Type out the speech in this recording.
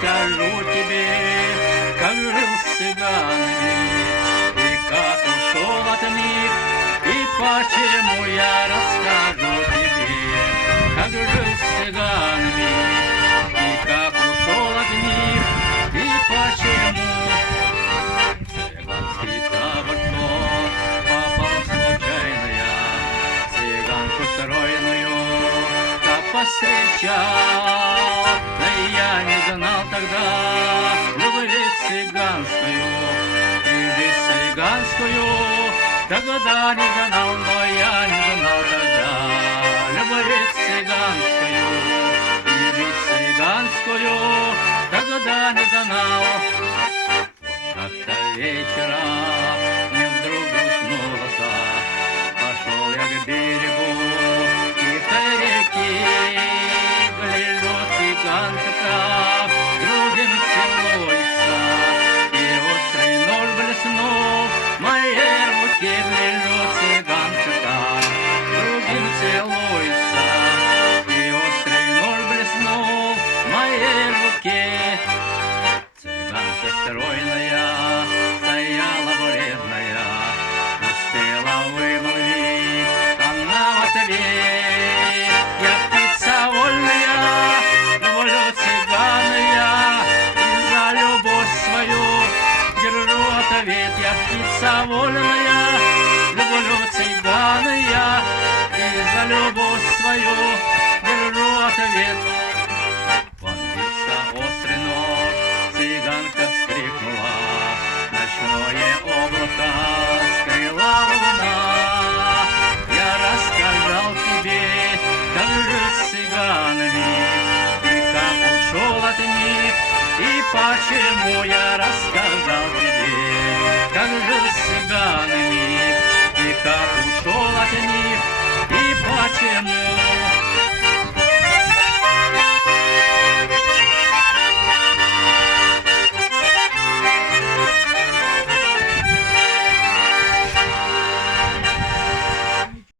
расскажу тебе, как жил с цыганами, и как ушел от них, и почему я расскажу тебе, как жил с цыганами, и как ушел от них, и почему. Цыганский табор тот попал случайно я, цыганку стройную повстречал, да я не знал тогда любви цыганскую, и жизнь цыганскую тогда не знал, но я не знал тогда любви цыганскую, и жизнь цыганскую тогда не знал. Как-то вечером мне вдруг уснулся, пошел я к берегу тихой реки, гляжу, цыганка другим целуется, и острый нож блеснул в моей руке, гляжу, цыганка другим целуется, и острый нож блеснул в моей руке. Цыганка стройная стояла бледная, успела вымолвить она в ответ: я птица вольная, люблю цыгана я, и за любовь свою держу ответ. Я птица вольная, люблю цыгана я, и за любовь свою держу ответ. Вонзился острый нож, цыганка вскрикнула, ночное облако скрыла луна. Я рассказал тебе, как жил с цыганами, и как ушел от них, и почему. Я рассказал тебе, как жил с цыганами, и как ушел от них, и почему.